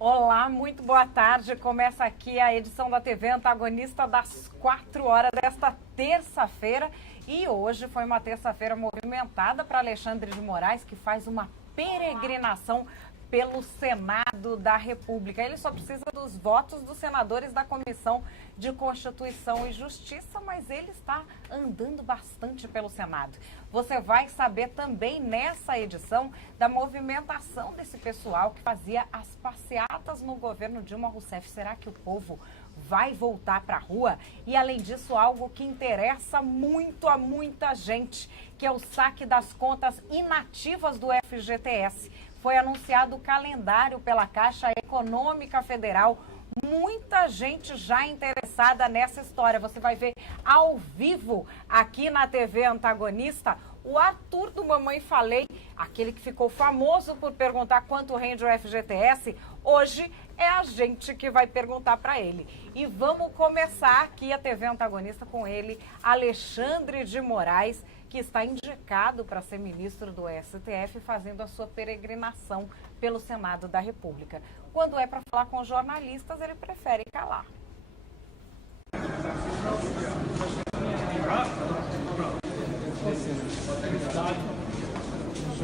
Olá, muito boa tarde. Começa aqui a edição da TV Antagonista das 4 horas desta terça-feira. E hoje foi uma terça-feira movimentada para Alexandre de Moraes, que faz uma peregrinação pelo Senado da República. Ele só precisa dos votos dos senadores da Comissão de Constituição e Justiça, mas ele está andando bastante pelo Senado. Você vai saber também nessa edição da movimentação desse pessoal que fazia as passeatas no governo Dilma Rousseff. Será que o povo vai voltar para a rua? E além disso, algo que interessa muito a muita gente, que é o saque das contas inativas do FGTS. Foi anunciado o calendário pela Caixa Econômica Federal. Muita gente já interessada nessa história. Você vai ver ao vivo aqui na TV Antagonista o Arthur do Mamãe Falei, aquele que ficou famoso por perguntar quanto rende o FGTS. Hoje é a gente que vai perguntar para ele. E vamos começar aqui a TV Antagonista com ele, Alexandre de Moraes, que está indicado para ser ministro do STF, fazendo a sua peregrinação pelo Senado da República. Quando é para falar com jornalistas, ele prefere calar.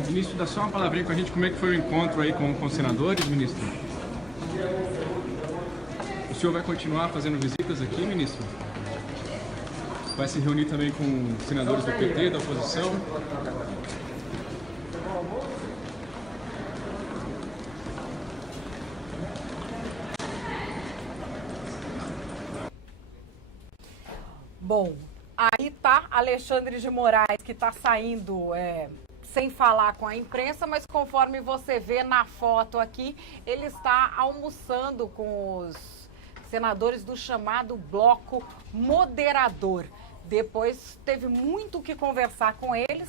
Ministro, dá só uma palavrinha com a gente, como é que foi o encontro aí com os senadores, ministro? O senhor vai continuar fazendo visitas aqui, ministro? Vai se reunir também com senadores do PT, da oposição? Bom, aí tá Alexandre de Moraes, que está saindo sem falar com a imprensa, mas conforme você vê na foto aqui, ele está almoçando com os senadores do chamado bloco moderador. Depois teve muito o que conversar com eles.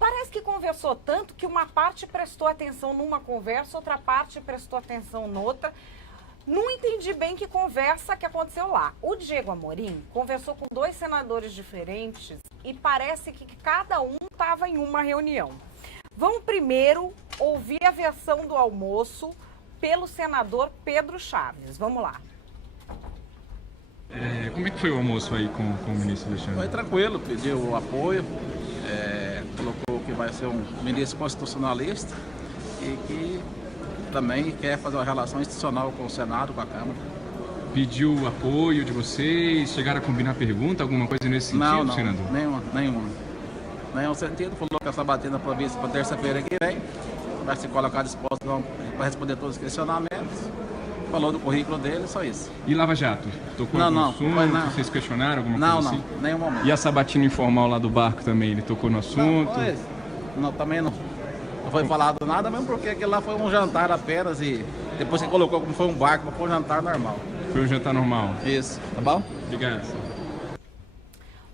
Parece que conversou tanto que uma parte prestou atenção numa conversa, outra parte prestou atenção noutra. Não entendi bem que conversa que aconteceu lá. O Diego Amorim conversou com 2 senadores diferentes e parece que cada um estava em uma reunião. Vamos primeiro ouvir a versão do almoço pelo senador Pedro Chaves. Vamos lá. Como é que foi o almoço aí com o ministro Alexandre? Foi tranquilo, pediu o apoio, colocou que vai ser um ministro constitucionalista e que também quer fazer uma relação institucional com o Senado, com a Câmara. Pediu o apoio de vocês? Chegaram a combinar pergunta, alguma coisa nesse sentido, não, senador? Nenhum sentido. Falou que essa batida prevista para terça-feira que vem vai se colocar disposto para responder todos os questionamentos. Falou do currículo dele, só isso. E Lava Jato? Tocou algum assunto? Vocês questionaram alguma coisa assim? Não, nenhum momento. E a sabatina informal lá do barco também, ele tocou no assunto? Não, também não. Não foi falado nada, mesmo porque aquilo lá foi um jantar apenas e depois você colocou como foi um barco, foi um jantar normal. Foi um jantar normal? Isso, tá bom? Obrigado.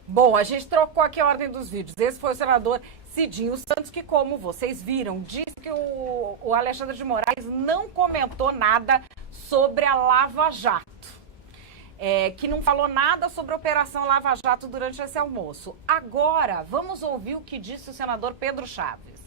Bom, a gente trocou aqui a ordem dos vídeos. Esse foi o senador Cidinho Santos, que, como vocês viram, disse que o Alexandre de Moraes não comentou nada sobre a Lava Jato. Que não falou nada sobre a Operação Lava Jato durante esse almoço. Agora, vamos ouvir o que disse o senador Pedro Chaves.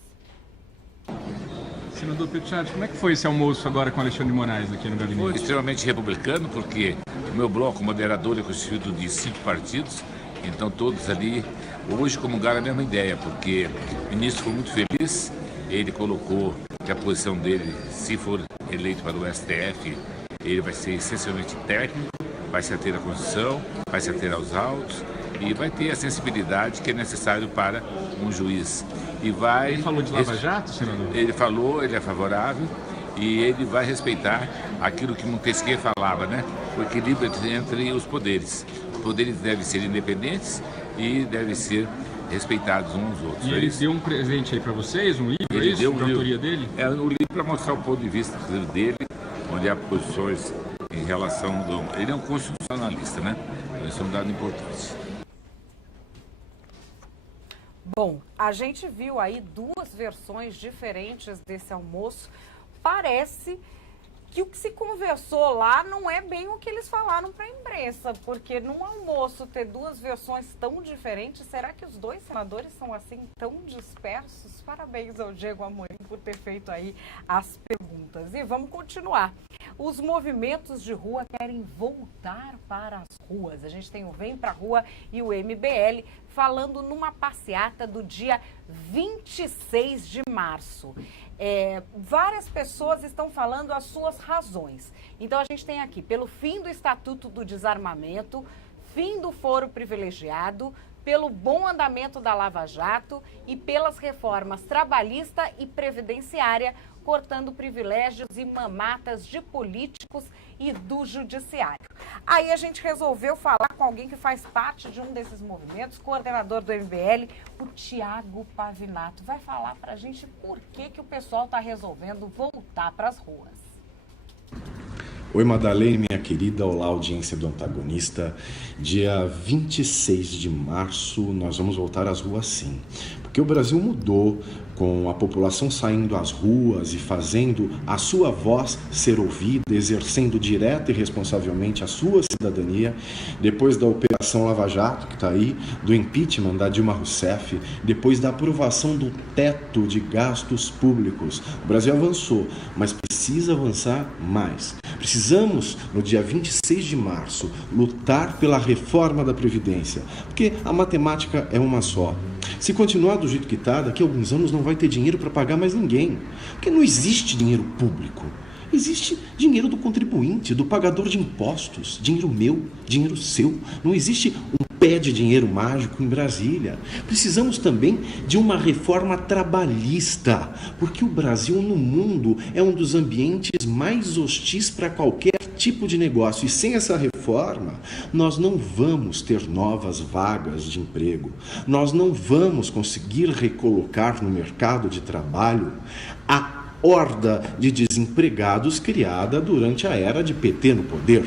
Senador Pedro Chaves, como é que foi esse almoço agora com o Alexandre de Moraes aqui no gabinete? Foi extremamente republicano, porque o meu bloco moderador é constituído de 5 partidos, então todos ali hoje comungaram a mesma ideia, porque o ministro foi muito feliz, ele colocou que a posição dele, se for eleito para o STF, ele vai ser essencialmente técnico, vai se ater à Constituição, vai se ater aos autos e vai ter a sensibilidade que é necessário para um juiz. E vai... Ele falou de Lava Jato, senador? Ele falou, ele é favorável e ele vai respeitar aquilo que Montesquieu falava, né? O equilíbrio entre os poderes. Os poderes devem ser independentes e devem ser respeitados uns aos outros. E ele deu um presente aí para vocês, um livro, ele deu de autoria dele? É um livro para mostrar o ponto de vista dele, onde há posições em relação... Ele é um constitucionalista, né? Então isso é um dado importante. Bom, a gente viu aí 2 versões diferentes desse almoço. Parece que o que se conversou lá não é bem o que eles falaram para a imprensa, porque num almoço ter 2 versões tão diferentes, será que os 2 senadores são assim tão dispersos? Parabéns ao Diego Amorim por ter feito aí as perguntas. E vamos continuar. Os movimentos de rua querem voltar para as ruas. A gente tem o Vem Pra Rua e o MBL falando numa passeata do dia 26 de março. Várias pessoas estão falando as suas razões. Então a gente tem aqui, pelo fim do Estatuto do Desarmamento, fim do foro privilegiado, pelo bom andamento da Lava Jato e pelas reformas trabalhista e previdenciária, cortando privilégios e mamatas de políticos e do judiciário. Aí a gente resolveu falar com alguém que faz parte de um desses movimentos, coordenador do MBL, o Tiago Pavinato. Vai falar pra gente por que o pessoal está resolvendo voltar para as ruas. Oi, Madalene, minha querida, olá, audiência do Antagonista. Dia 26 de março nós vamos voltar às ruas sim, porque o Brasil mudou, com a população saindo às ruas e fazendo a sua voz ser ouvida, exercendo direta e responsavelmente a sua cidadania, depois da Operação Lava Jato, que está aí, do impeachment da Dilma Rousseff, depois da aprovação do teto de gastos públicos. O Brasil avançou, mas precisa avançar mais. Precisamos, no dia 26 de março, lutar pela reforma da Previdência, porque a matemática é uma só. Se continuar do jeito que está, daqui a alguns anos não vai ter dinheiro para pagar mais ninguém, porque não existe dinheiro público. Existe dinheiro do contribuinte, do pagador de impostos, dinheiro meu, dinheiro seu. Não existe um pé de dinheiro mágico em Brasília. Precisamos também de uma reforma trabalhista, porque o Brasil no mundo é um dos ambientes mais hostis para qualquer tipo de negócio. E sem essa reforma, nós não vamos ter novas vagas de emprego. Nós não vamos conseguir recolocar no mercado de trabalho a horda de desempregados criada durante a era de PT no poder.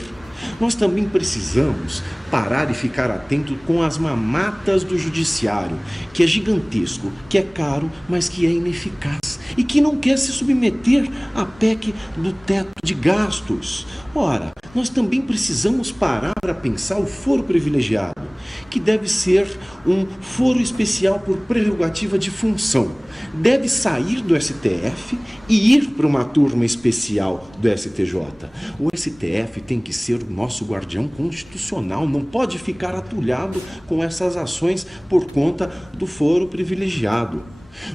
Nós também precisamos parar e ficar atento com as mamatas do judiciário, que é gigantesco, que é caro, mas que é ineficaz e que não quer se submeter à PEC do teto de gastos. Ora, nós também precisamos parar para pensar o foro privilegiado, que deve ser um foro especial por prerrogativa de função. Deve sair do STF e ir para uma turma especial do STJ. O STF tem que ser o nosso guardião constitucional, não pode ficar atulhado com essas ações por conta do foro privilegiado.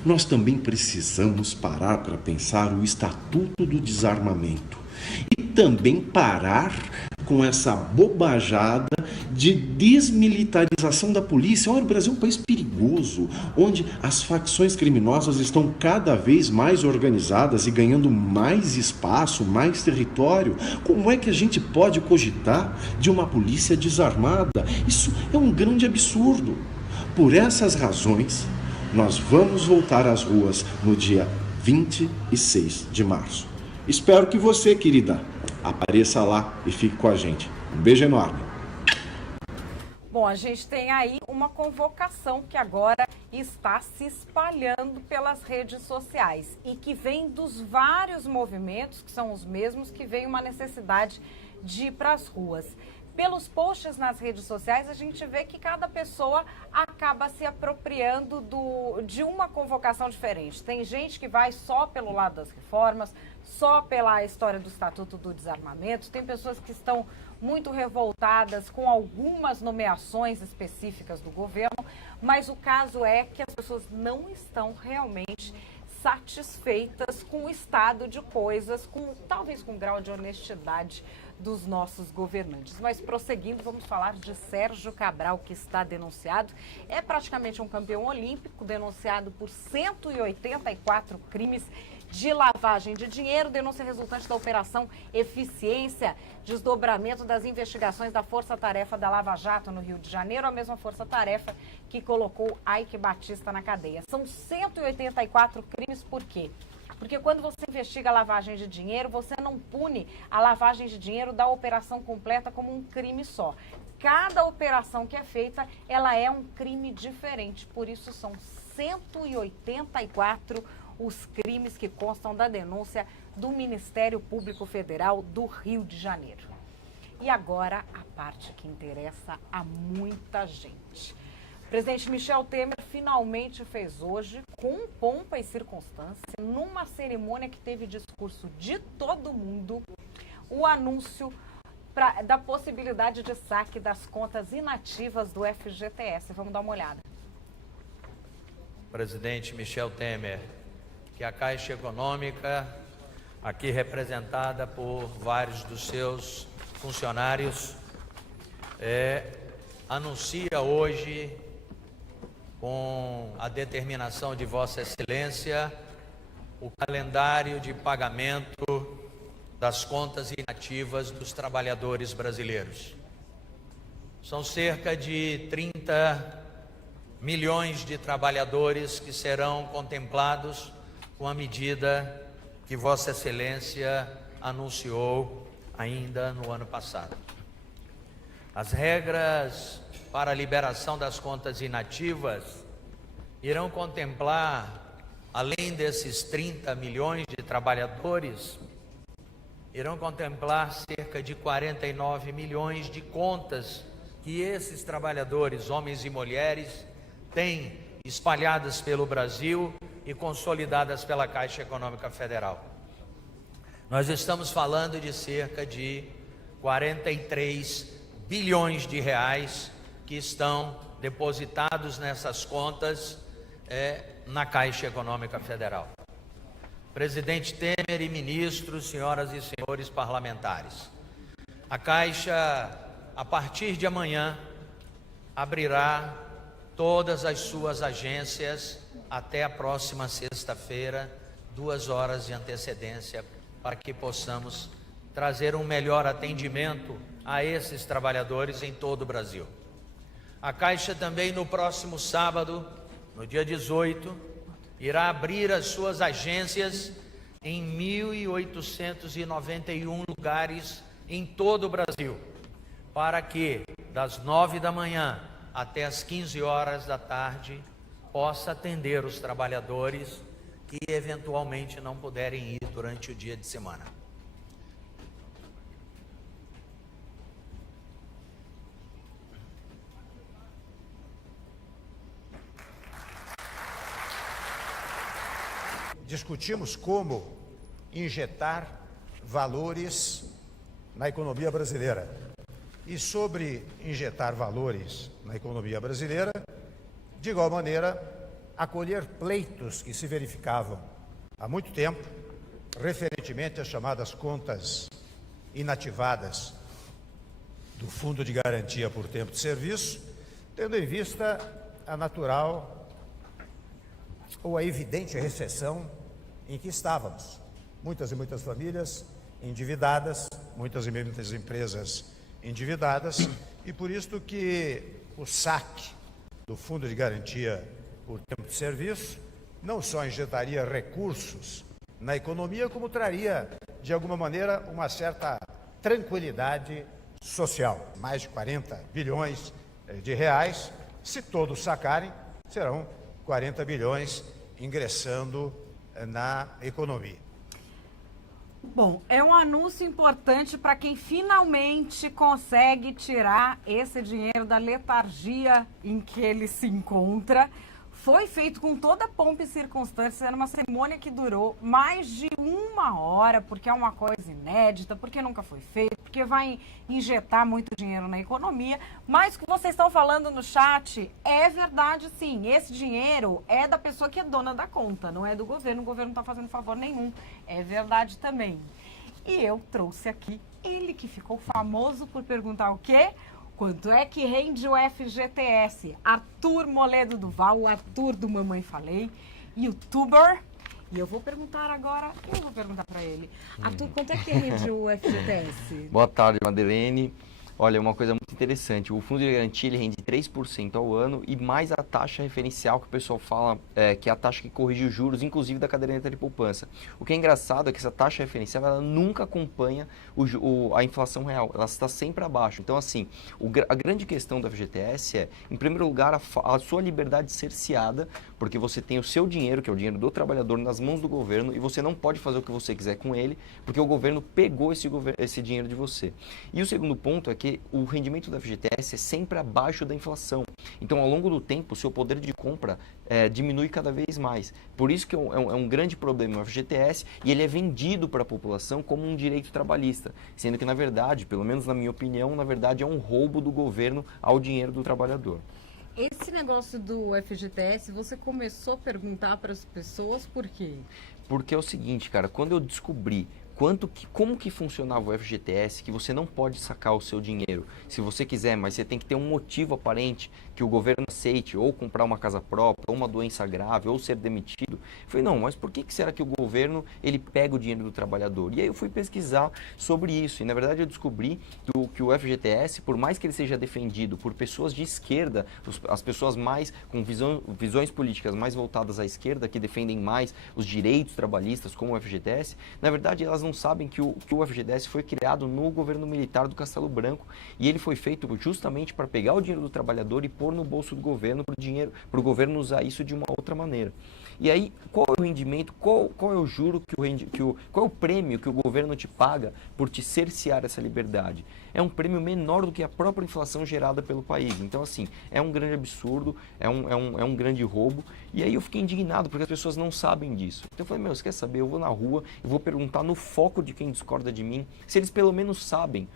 Nós também precisamos parar para pensar o Estatuto do Desarmamento e também parar com essa bobajada de desmilitarização da polícia. Olha, o Brasil é um país perigoso, onde as facções criminosas estão cada vez mais organizadas e ganhando mais espaço, mais território. Como é que a gente pode cogitar de uma polícia desarmada? Isso é um grande absurdo. Por essas razões, nós vamos voltar às ruas no dia 26 de março. Espero que você, querida, apareça lá e fique com a gente. Um beijo enorme. Bom, a gente tem aí uma convocação que agora está se espalhando pelas redes sociais e que vem dos vários movimentos, que são os mesmos, que vem uma necessidade de ir para as ruas. Pelos posts nas redes sociais, a gente vê que cada pessoa acaba se apropriando de uma convocação diferente. Tem gente que vai só pelo lado das reformas, só pela história do Estatuto do Desarmamento. Tem pessoas que estão muito revoltadas com algumas nomeações específicas do governo, mas o caso é que as pessoas não estão realmente satisfeitas com o estado de coisas, talvez com um grau de honestidade dos nossos governantes. Mas prosseguindo, vamos falar de Sérgio Cabral, que está denunciado. É praticamente um campeão olímpico, denunciado por 184 crimes de lavagem de dinheiro, denúncia resultante da Operação Eficiência, desdobramento das investigações da Força Tarefa da Lava Jato no Rio de Janeiro, a mesma Força Tarefa que colocou Eike Batista na cadeia. São 184 crimes, por quê? Porque quando você investiga a lavagem de dinheiro, você não pune a lavagem de dinheiro da operação completa como um crime só. Cada operação que é feita, ela é um crime diferente. Por isso, são 184 os crimes que constam da denúncia do Ministério Público Federal do Rio de Janeiro. E agora, a parte que interessa a muita gente. O presidente Michel Temer finalmente fez hoje, com pompa e circunstância, numa cerimônia que teve discurso de todo mundo, o anúncio da possibilidade de saque das contas inativas do FGTS. Vamos dar uma olhada. Presidente Michel Temer, que a Caixa Econômica, aqui representada por vários dos seus funcionários, anuncia hoje, com a determinação de Vossa Excelência, o calendário de pagamento das contas inativas dos trabalhadores brasileiros. São cerca de 30 milhões de trabalhadores que serão contemplados com a medida que Vossa Excelência anunciou ainda no ano passado. As regras para a liberação das contas inativas irão contemplar, além desses 30 milhões de trabalhadores, irão contemplar cerca de 49 milhões de contas que esses trabalhadores, homens e mulheres, têm espalhadas pelo Brasil e consolidadas pela Caixa Econômica Federal. Nós estamos falando de cerca de 43 bilhões de reais que estão depositados nessas contas na Caixa Econômica Federal. Presidente Temer e ministros, senhoras e senhores parlamentares, a Caixa, a partir de amanhã, abrirá todas as suas agências até a próxima sexta-feira, 2 horas de antecedência, para que possamos trazer um melhor atendimento a esses trabalhadores em todo o Brasil. A Caixa também, no próximo sábado, no dia 18, irá abrir as suas agências em 1.891 lugares em todo o Brasil, para que, das 9 da manhã até as 15 horas da tarde, possa atender os trabalhadores que eventualmente não puderem ir durante o dia de semana. Discutimos como injetar valores na economia brasileira. E sobre injetar valores na economia brasileira, de igual maneira, acolher pleitos que se verificavam há muito tempo, referentemente às chamadas contas inativadas do Fundo de Garantia por Tempo de Serviço, tendo em vista a natural ou a evidente recessão em que estávamos. Muitas e muitas famílias endividadas, muitas e muitas empresas endividadas, e por isso que o saque do Fundo de Garantia por Tempo de Serviço não só injetaria recursos na economia, como traria, de alguma maneira, uma certa tranquilidade social. Mais de 40 bilhões de reais, se todos sacarem, serão 40 bilhões ingressando na economia. Bom, é um anúncio importante para quem finalmente consegue tirar esse dinheiro da letargia em que ele se encontra. Foi feito com toda a pompa e circunstância, era uma cerimônia que durou mais de 1 hora, porque é uma coisa inédita, porque nunca foi feito, porque vai injetar muito dinheiro na economia. Mas o que vocês estão falando no chat é verdade, sim. Esse dinheiro é da pessoa que é dona da conta, não é do governo. O governo não está fazendo favor nenhum. É verdade também. E eu trouxe aqui ele que ficou famoso por perguntar o quê? Quanto é que rende o FGTS? Arthur Moledo Duval, o Arthur do Mamãe Falei, youtuber. E eu vou perguntar agora, para ele. Arthur, quanto é que rende o FGTS? Boa tarde, Madeleine. Olha, uma coisa muito interessante, o Fundo de Garantia ele rende 3% ao ano e mais a taxa referencial que o pessoal fala, que é a taxa que corrige os juros, inclusive da caderneta de poupança. O que é engraçado é que essa taxa referencial ela nunca acompanha a inflação real, ela está sempre abaixo. Então, assim, a grande questão do FGTS é, em primeiro lugar, a sua liberdade cerceada, porque você tem o seu dinheiro, que é o dinheiro do trabalhador, nas mãos do governo e você não pode fazer o que você quiser com ele, porque o governo pegou esse dinheiro de você. E o segundo ponto é que porque o rendimento da FGTS é sempre abaixo da inflação. Então, ao longo do tempo, o seu poder de compra diminui cada vez mais. Por isso que é um grande problema o FGTS, e ele é vendido para a população como um direito trabalhista, sendo que, na verdade, pelo menos na minha opinião, na verdade é um roubo do governo ao dinheiro do trabalhador. Esse negócio do FGTS, você começou a perguntar para as pessoas por quê? Porque é o seguinte, cara, quando eu descobri como que funcionava o FGTS, que você não pode sacar o seu dinheiro se você quiser, mas você tem que ter um motivo aparente que o governo aceite, ou comprar uma casa própria, ou uma doença grave, ou ser demitido. Eu falei, não, mas por que será que o governo ele pega o dinheiro do trabalhador? E aí eu fui pesquisar sobre isso, e na verdade eu descobri que o FGTS, por mais que ele seja defendido por pessoas de esquerda, as pessoas mais com visões políticas mais voltadas à esquerda, que defendem mais os direitos trabalhistas, como o FGTS, na verdade elas não sabem que o FGTS foi criado no governo militar do Castelo Branco, e ele foi feito justamente para pegar o dinheiro do trabalhador e pôr no bolso do governo para o governo usar isso de uma outra maneira. E aí, qual é o rendimento, qual é o juro, qual é o prêmio que o governo te paga por te cercear essa liberdade? É um prêmio menor do que a própria inflação gerada pelo país. Então, assim, é um grande absurdo, é um grande roubo. E aí eu fiquei indignado, porque as pessoas não sabem disso. Então eu falei, você quer saber? Eu vou na rua, eu vou perguntar no foco de quem discorda de mim, se eles pelo menos sabem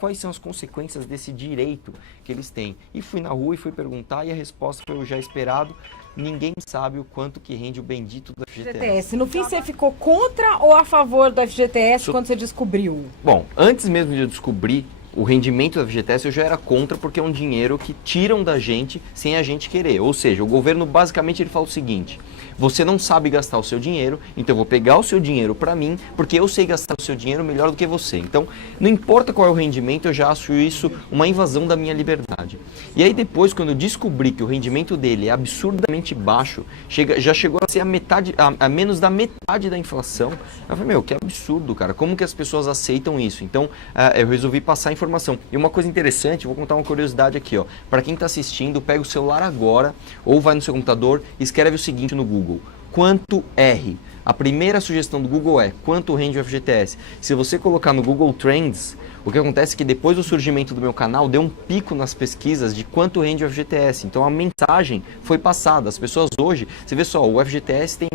quais são as consequências desse direito que eles têm. E fui na rua e fui perguntar, e a resposta foi o já esperado: ninguém sabe o quanto que rende o bendito do FGTS. No fim, você ficou contra ou a favor do FGTS quando você descobriu? Bom, antes mesmo de eu descobrir o rendimento do FGTS, eu já era contra, porque é um dinheiro que tiram da gente sem a gente querer. Ou seja, o governo basicamente ele fala o seguinte: você não sabe gastar o seu dinheiro, então eu vou pegar o seu dinheiro para mim, porque eu sei gastar o seu dinheiro melhor do que você. Então, não importa qual é o rendimento, eu já acho isso uma invasão da minha liberdade. E aí depois, quando eu descobri que o rendimento dele é absurdamente baixo, já chegou a ser a menos da metade da inflação, eu falei, que absurdo, cara, como que as pessoas aceitam isso? Então, eu resolvi passar a informação. E uma coisa interessante, vou contar uma curiosidade aqui, ó. Para quem está assistindo, pega o celular agora, ou vai no seu computador e escreve o seguinte no Google: quanto R? A primeira sugestão do Google é: quanto rende o FGTS? Se você colocar no Google Trends, o que acontece é que depois do surgimento do meu canal, deu um pico nas pesquisas de quanto rende o FGTS. Então a mensagem foi passada. As pessoas hoje, você vê só, o FGTS tem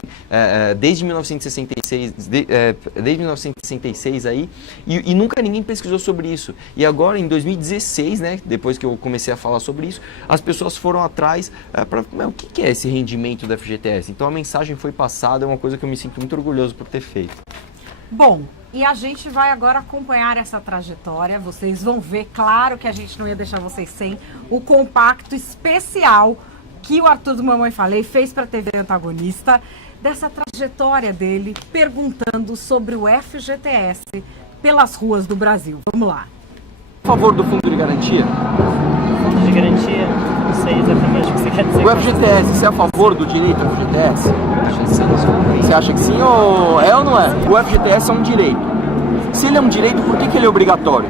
desde 1966 aí, e nunca ninguém pesquisou sobre isso. E agora em 2016, né, depois que eu comecei a falar sobre isso, as pessoas foram atrás para o que é esse rendimento do FGTS. Então a mensagem foi passada, é uma coisa que eu me sinto muito orgulhoso por ter feito. Bom, e a gente vai agora acompanhar essa trajetória. Vocês vão ver, claro que a gente não ia deixar vocês sem o compacto especial que o Arthur do Mamãe Falei fez para a TV Antagonista, dessa trajetória dele, perguntando sobre o FGTS pelas ruas do Brasil. Vamos lá. A favor do Fundo de Garantia? Fundo de Garantia? Não sei exatamente o que você quer dizer. O FGTS, você é a favor do direito ao FGTS? Você acha que sim ou não é? O FGTS é um direito. Se ele é um direito, por que ele é obrigatório?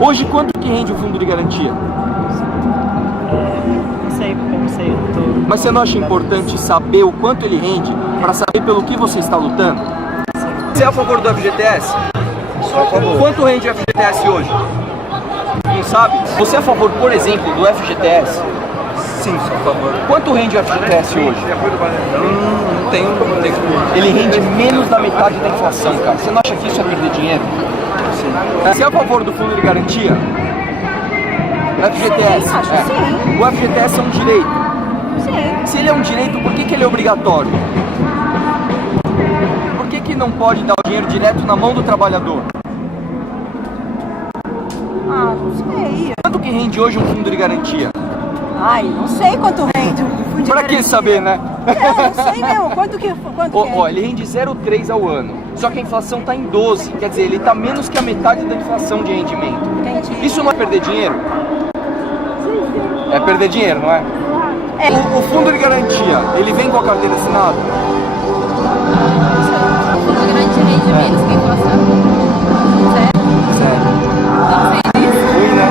Hoje, quanto que rende o Fundo de Garantia? Não sei. Mas você não acha importante saber o quanto ele rende para saber pelo que você está lutando? Você é a favor do FGTS? Sou a favor. Quanto rende o FGTS hoje? Não sabe? Você é a favor, por exemplo, do FGTS? Sim, sou a favor. Quanto rende o FGTS hoje? Não tenho. Ele rende menos da metade da inflação, cara. Você não acha que isso é perder dinheiro? Sim. Você é a favor do Fundo de Garantia? FGTS. Sim, acho que sim. O FGTS é um direito. Sim. Se ele é um direito, por que ele é obrigatório? Por que não pode dar o dinheiro direto na mão do trabalhador? Não sei. Quanto que rende hoje um fundo de garantia? Não sei quanto rende um fundo de Pra garantia. que saber, né? Não sei mesmo. Quanto que é? Ele rende 0,3 ao ano. Só que a inflação está em 12. Quer dizer, ele está menos que a metade da inflação de rendimento. Entendi. Isso não é perder dinheiro? É perder dinheiro, não é? O fundo de garantia, ele vem com a carteira assinada? O fundo de garantia rende menos que a inflação. Sério? Não sei disso. Ruim, né?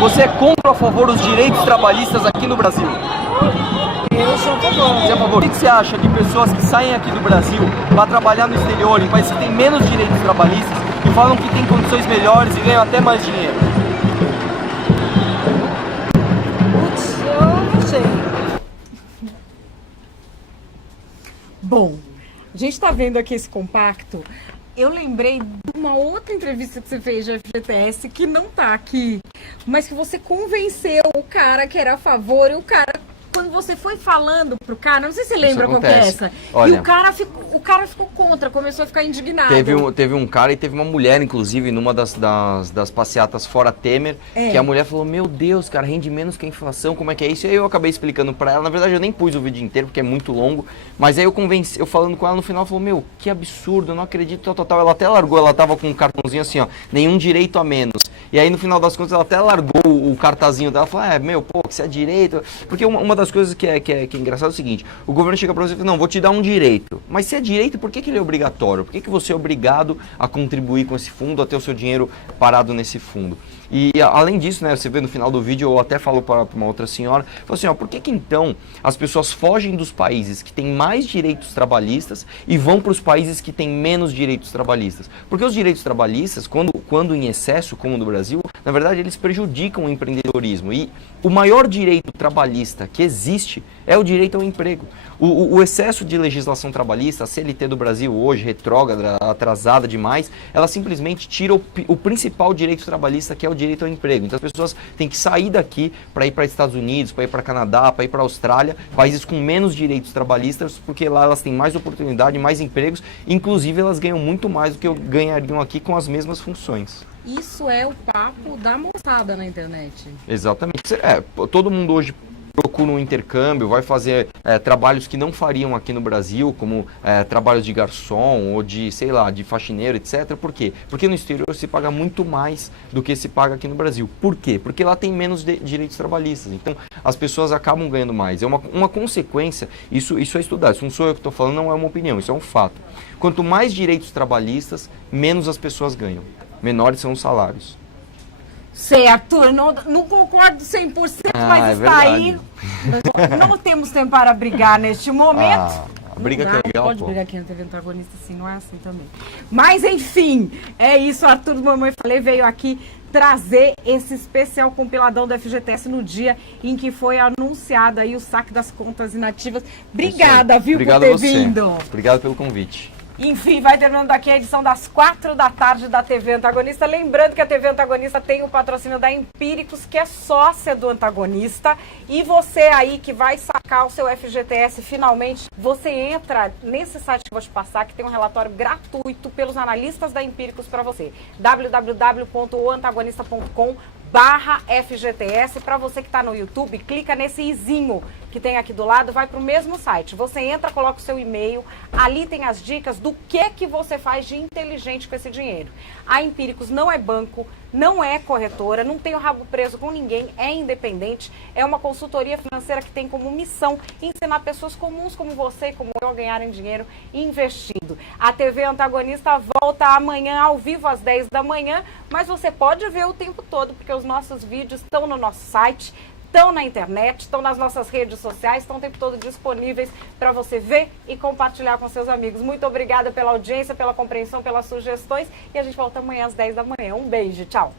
Você é contra ou a favor dos direitos trabalhistas aqui no Brasil? Eu sou Você é a favor? O que você acha de pessoas que saem aqui do Brasil para trabalhar no exterior, em países que têm menos direitos trabalhistas, e falam que têm condições melhores e ganham até mais dinheiro? Putz, eu não sei. Bom, a gente está vendo aqui esse compacto. Eu lembrei de uma outra entrevista que você fez de FGTS, que não tá aqui, mas que você convenceu o cara que era a favor, e o cara, quando você foi falando pro cara, não sei se você lembra qual que é essa, Olha, e o cara ficou contra, começou a ficar indignado. Teve um cara e teve uma mulher, inclusive, numa das passeatas fora Temer, que a mulher falou, meu Deus, cara, rende menos que a inflação, como é que é isso? E aí eu acabei explicando pra ela, na verdade eu nem pus o vídeo inteiro, porque é muito longo, mas aí eu falando com ela no final, falou, meu, que absurdo, eu não acredito, total. Ela até largou, ela tava com um cartãozinho assim, ó, nenhum direito a menos. E aí no final das contas ela até largou o cartazinho dela, falou, meu, pô, que você é direito. Porque uma das coisas que é engraçado é o seguinte, o governo chega pra você e fala, não, vou te dar um direito. Mas se é direito, por que ele é obrigatório? Por que você é obrigado a contribuir com esse fundo, a ter o seu dinheiro parado nesse fundo? E além disso, né, você vê no final do vídeo, eu até falo para uma outra senhora, falou assim, ó, por que então as pessoas fogem dos países que têm mais direitos trabalhistas e vão para os países que têm menos direitos trabalhistas? Porque os direitos trabalhistas, quando em excesso, como no Brasil, na verdade eles prejudicam o empreendedorismo. E o maior direito trabalhista que existe é o direito ao emprego. O excesso de legislação trabalhista, a CLT do Brasil hoje, retrógrada, atrasada demais, ela simplesmente tira o principal direito trabalhista, que é o direito ao emprego. Então as pessoas têm que sair daqui para ir para Estados Unidos, para ir para Canadá, para ir para Austrália, países com menos direitos trabalhistas, porque lá elas têm mais oportunidade, mais empregos, inclusive elas ganham muito mais do que ganhariam aqui com as mesmas funções. Isso é o papo da moçada na internet. Exatamente. Todo mundo hoje procura um intercâmbio, vai fazer trabalhos que não fariam aqui no Brasil, como trabalhos de garçom ou de, sei lá, de faxineiro, etc. Por quê? Porque no exterior se paga muito mais do que se paga aqui no Brasil. Por quê? Porque lá tem menos direitos trabalhistas. Então, as pessoas acabam ganhando mais. É uma consequência, isso é estudado. Isso não sou eu que estou falando, não é uma opinião, isso é um fato. Quanto mais direitos trabalhistas, menos as pessoas ganham. Menores são os salários. Sei, Arthur, não concordo 100%, mas está aí. Não temos tempo para brigar neste momento. Briga que é legal, pode brigar aqui na TV Antagonista, assim, não é assim também. Mas, enfim, é isso. Arthur do Mamãe Falei veio aqui trazer esse especial compiladão do FGTS no dia em que foi anunciado aí o saque das contas inativas. Obrigada, viu, Obrigado por ter você. vindo. Obrigado pelo convite. Enfim, vai terminando aqui a edição das 4 da tarde da TV Antagonista. Lembrando que a TV Antagonista tem o patrocínio da Empíricos, que é sócia do Antagonista. E você aí que vai sacar o seu FGTS finalmente, você entra nesse site que eu vou te passar, que tem um relatório gratuito pelos analistas da Empíricos para você. www.oantagonista.com/FGTS. Para você que está no YouTube, clica nesse izinho que tem aqui do lado, vai para o mesmo site. Você entra, coloca o seu e-mail, ali tem as dicas do que você faz de inteligente com esse dinheiro. A Empíricos não é banco, não é corretora, não tem o rabo preso com ninguém, é independente, é uma consultoria financeira que tem como missão ensinar pessoas comuns como você e como eu a ganharem dinheiro investindo. A TV Antagonista volta amanhã ao vivo às 10 da manhã, mas você pode ver o tempo todo, porque os nossos vídeos estão no nosso site, estão na internet, estão nas nossas redes sociais, estão o tempo todo disponíveis para você ver e compartilhar com seus amigos. Muito obrigada pela audiência, pela compreensão, pelas sugestões e a gente volta amanhã às 10 da manhã. Um beijo, tchau!